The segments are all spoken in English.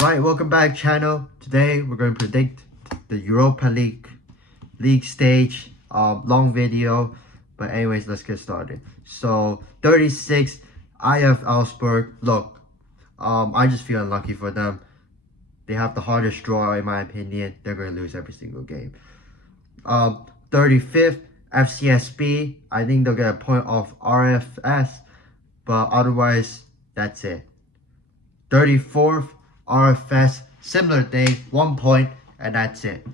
Right, welcome back channel. Today we're going to predict the Europa League stage. Long video, but anyways, let's get started. So 36 IF Augsburg. Look, I just feel unlucky for them. They have the hardest draw in my opinion. They're going to lose every single game. 35th FCSB. I think they'll get a point off RFS, but otherwise that's it. 34th RFS, similar thing, 1 point, and that's it.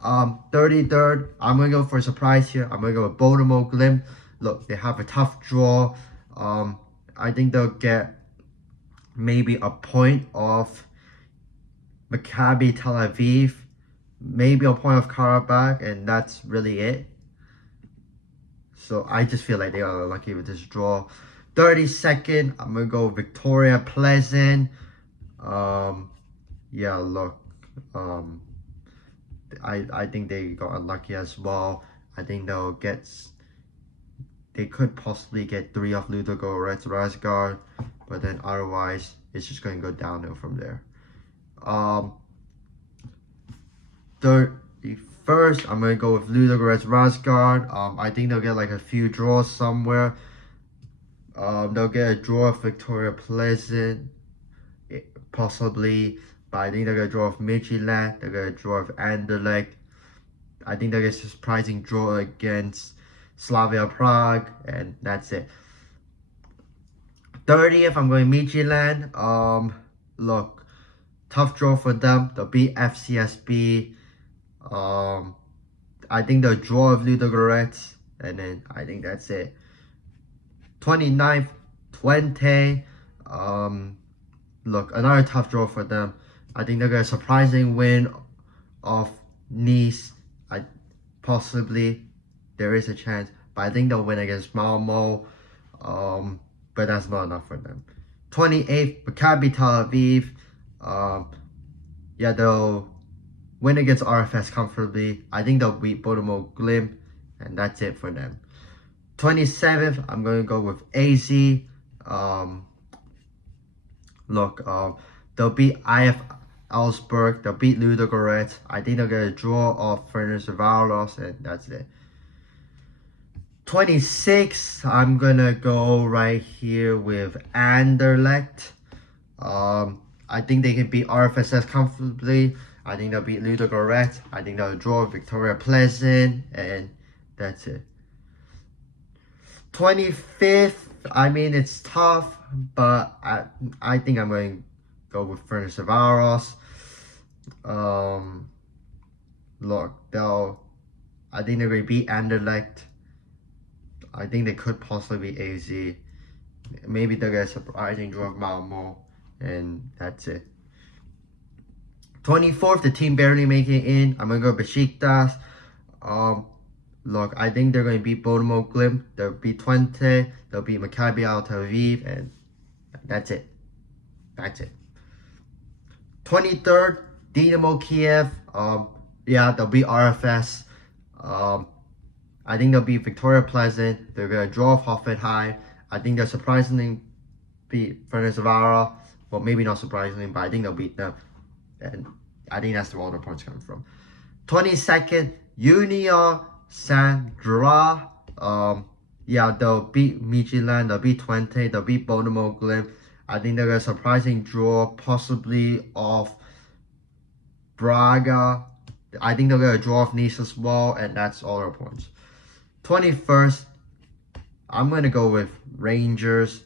33rd, I'm gonna go for a surprise here. I'm gonna go with Bournemouth Glim. Look, they have a tough draw. I think they'll get maybe a point of Maccabi Tel Aviv, maybe a point of Karabakh, and that's really it. So I just feel like they are lucky with this draw. 32nd, I'm gonna go Victoria Pleasant. Yeah, look, I think they got unlucky as well. I think they could possibly get 3 of Ludogorets Razgard, but then otherwise it's just gonna go downhill from there. 31st, I'm gonna go with Ludogorets Razgard. I think they'll get like a few draws somewhere. They'll get a draw of Victoria Pleasant, possibly, but I think they're gonna draw of Midtjylland. They're gonna draw of Anderlecht. I think they're gonna get a surprising draw against Slavia Prague, and that's it. 30th, I'm going Midtjylland. Look, tough draw for them. They'll beat FCSB. I think they'll draw of Ludogorets, and then I think that's it. 29th, 20. Look, another tough draw for them. I think they'll get a surprising win of Nice. Possibly there is a chance, but I think they'll win against Malmo. But that's not enough for them. 28th, Maccabi Tel Aviv. Yeah, they'll win against RFS comfortably. I think they'll beat Bournemouth Glim, and that's it for them. 27th, I'm going to go with AZ. Look, they'll beat IF Augsburg. They'll beat Ludogorets. I think they'll get a draw of Ferencváros, and that's it. 26, I'm going to go right here with Anderlecht. I think they can beat RFSS comfortably. I think they'll beat Ludogorets. I think they'll draw Victoria Pleasant, and that's it. 25th, I mean, it's tough, but I think I'm going to go with Ferencváros. Look, I think they're going to beat Anderlecht. I think they could possibly beat AZ. Maybe they'll get a surprising draw of Malmo, and that's it. 24th, the team barely making it in. I'm going to go Besiktas. Look, I think they're going to beat Bournemouth Glim. They'll beat Twente. They'll beat Maccabi Tel Aviv, and that's it. That's it. 23rd, Dynamo Kiev. Yeah, they'll beat RFS. I think they'll beat Victoria Pleasant. They're going to draw off Hoffenheim. I think they'll surprisingly beat Ferencváros. Well, maybe not surprisingly, but I think they'll beat them. And I think that's where all the points coming from. 22nd, Union Saint-Gilloise. Yeah, they'll beat Midtjylland, they'll beat Twente, they'll beat Bournemouth Glim. I think they'll get a surprising draw, possibly of Braga. I think they'll get a draw of Nice as well, and that's all our points. 21st, I'm going to go with Rangers.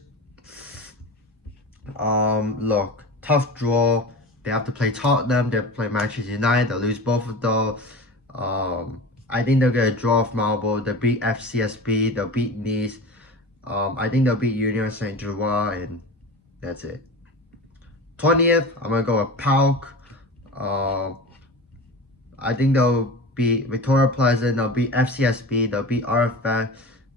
Look, tough draw. They have to play Tottenham, they have to play Manchester United, they'll lose both of those. I think they'll get a draw of Malmo. They'll beat FCSB. They'll beat Nice. I think they'll beat Union Saint-Gilloise, and that's it. 20th, I'm going to go with PAOK. I think they'll beat Victoria Pleasant. They'll beat FCSB. They'll beat RFS.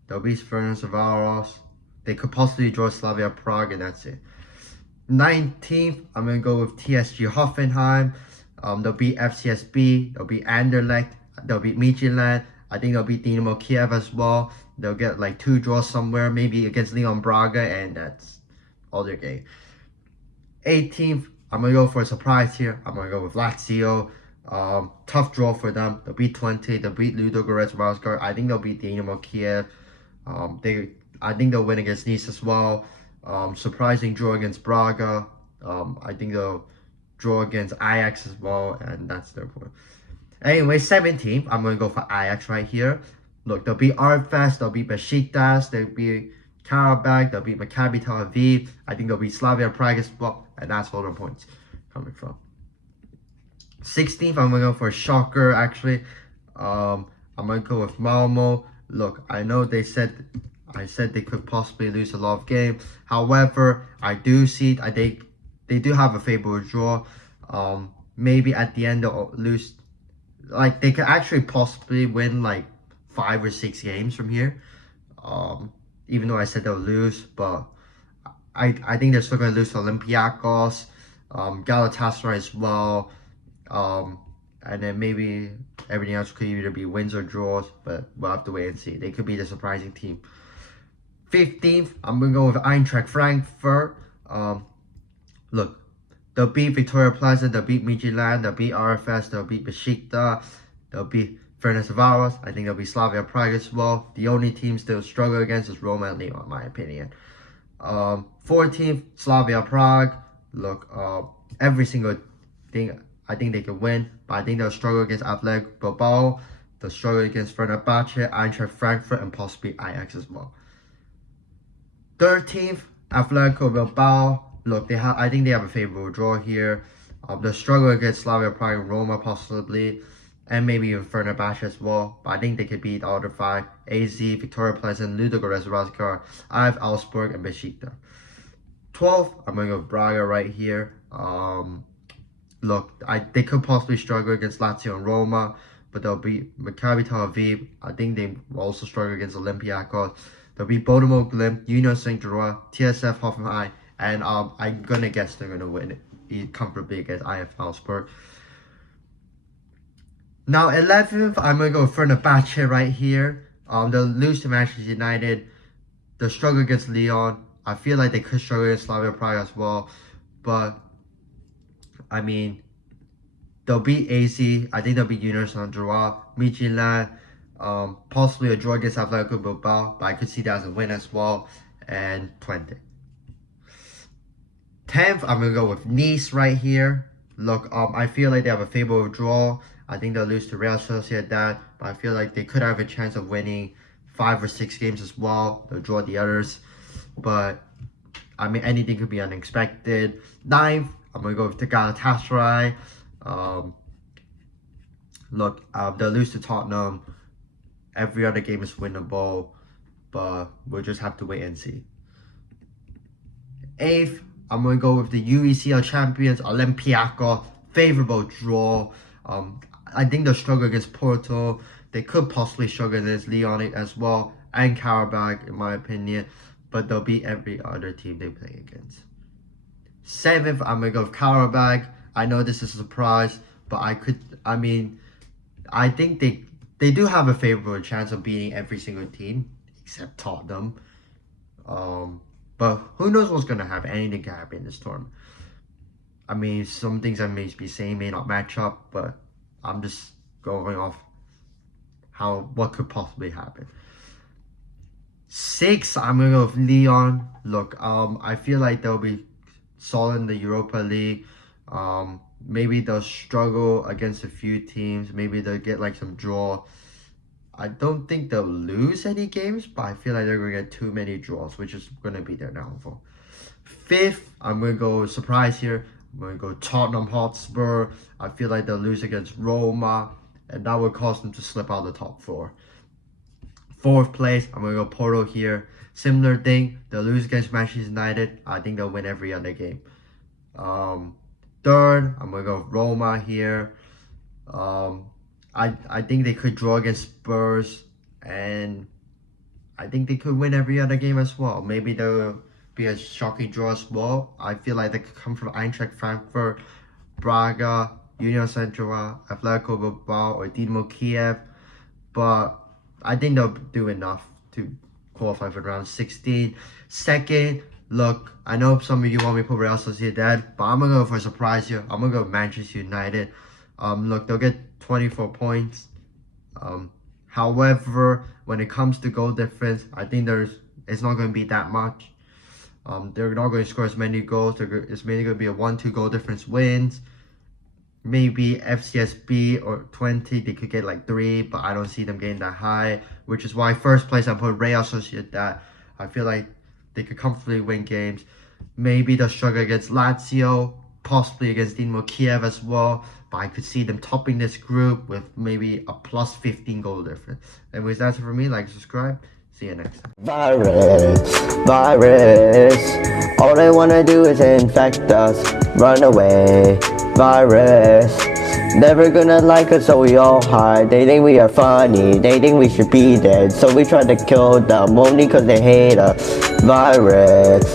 They'll beat Ferencváros. They could possibly draw Slavia Prague, and that's it. 19th, I'm going to go with TSG Hoffenheim. They'll beat FCSB. They'll beat Anderlecht. They'll beat Midtjylland. I think they'll beat Dynamo Kiev as well. They'll get like 2 draws somewhere, maybe against Leon Braga, and that's all their game. 18th, I'm going to go for a surprise here. I'm going to go with Lazio. Tough draw for them. They'll beat 20. They'll beat Ludogorets Razgrad. I think they'll beat Dynamo Kiev. I think they'll win against Nice as well. Surprising draw against Braga. I think they'll draw against Ajax as well, and that's their point. Anyway, 17th, I'm going to go for Ajax right here. Look, they'll beat RFS, they'll beat Besiktas, they'll beat Karabakh, they'll beat Maccabi Tel Aviv. I think they'll beat Slavia Prague as well, and that's where the points coming from. 16th, I'm going to go for a shocker, actually. I'm going to go with Malmo. Look, I know I said they could possibly lose a lot of games. However, I do see, they do have a favorable draw. Maybe at the end they'll lose. Like, they could actually possibly win like 5 or 6 games from here. Even though I said they'll lose, but I think they're still going to lose to Olympiacos, Galatasaray as well. And then maybe everything else could either be wins or draws, but we'll have to wait and see. They could be the surprising team. 15th, I'm going to go with Eintracht Frankfurt. Look, they'll beat Victoria Plaza, they'll beat Midtjylland, they'll beat RFS, they'll beat Besiktas, they'll beat Ferencváros. I think they'll beat Slavia Prague as well. The only teams they'll struggle against is Roma and Lyon, in my opinion. 14th, Slavia Prague. Look, every single thing I think they can win, but I think they'll struggle against Athletic Bilbao, they'll struggle against Fenerbahce, Eintracht Frankfurt, and possibly Ajax as well. 13th, Atletico Bilbao. Look, I think they have a favorable draw here. They'll struggle against Slavia Prague and Roma possibly, and maybe even Fenerbahce as well. But I think they could beat all the 5. AZ, Victoria Pleasant, Ludogorets Razgrad, IF Augsburg, and Besiktas. 12th, I'm going to go with Braga right here. Look, they could possibly struggle against Lazio and Roma, but they'll beat Maccabi Tel Aviv. I think they will also struggle against Olympiacos. They'll beat Bournemouth, Glimt, Union Saint-Gilloise, TSF Hoffenheim, and I'm going to guess they're going to win it comfortably against IF Augsburg. Now, 11th, I'm going to go with Fenerbahce right here. They'll lose to Manchester United. They'll struggle against Lyon. I feel like they could struggle against Slavia Prague as well. But, I mean, they'll beat AZ. I think they'll beat Union Saint-Gilloise, Midtjylland, possibly a draw against Atletico Bilbao. But I could see that as a win as well. And 20. 10th, I'm going to go with Nice right here. Look, I feel like they have a favorable draw. I think they'll lose to Real Sociedad, but I feel like they could have a chance of winning 5 or 6 games as well. They'll draw the others. But, I mean, anything could be unexpected. 9th, I'm going to go with the Galatasaray. Look, they'll lose to Tottenham. Every other game is winnable, but we'll just have to wait and see. 8th, I'm going to go with the UECL champions, Olympiacos. Favorable draw. I think they'll struggle against Porto. They could possibly struggle against Lyon as well, and Karabakh, in my opinion. But they'll beat every other team they play against. 7th, I'm going to go with Karabakh. I know this is a surprise, but I think they do have a favorable chance of beating every single team, except Tottenham. But who knows what's going to happen. Anything can happen in this tournament. I mean, some things I may be saying may not match up, but I'm just going off what could possibly happen. 6th, I'm going to go with Lyon. Look, I feel like they'll be solid in the Europa League. Maybe they'll struggle against a few teams. Maybe they'll get like some draw. I don't think they'll lose any games, but I feel like they're going to get too many draws, which is going to be their downfall. 5th, I'm going to go surprise here. I'm going to go Tottenham Hotspur. I feel like they'll lose against Roma, and that would cause them to slip out of the top 4. 4th place, I'm going to go Porto here. Similar thing, they'll lose against Manchester United. I think they'll win every other game. 3rd, I'm going to go Roma here. I think they could draw against Spurs, and I think they could win every other game as well. Maybe there'll be a shocking draw as well. I feel like they could come from Eintracht Frankfurt, Braga, Union Saint-Gilloise, Atletico Bilbao, or Dynamo Kiev. But I think they'll do enough to qualify for round 16. 2nd, Look, I know some of you want me to put Real Sociedad, but I'm gonna go for a surprise here. I'm gonna go Manchester United. Look, they'll get 24 points. However, when it comes to goal difference, I think it's not going to be that much. They're not going to score as many goals. It's mainly going to be a 1-2 goal difference wins. Maybe FCSB or 20, they could get like 3, but I don't see them getting that high, which is why first place I put Real Sociedad. I feel like they could comfortably win games. Maybe they'll struggle against Lazio, possibly against Dynamo Kiev as well, but I could see them topping this group with maybe a plus 15 goal difference. Anyways, that's it for me. Like, subscribe. See you next time. Virus, all they wanna do is infect us. Run away, virus. Never gonna like us, so we all hide. They think we are funny, they think we should be dead, so we try to kill them only cause they hate us. Virus.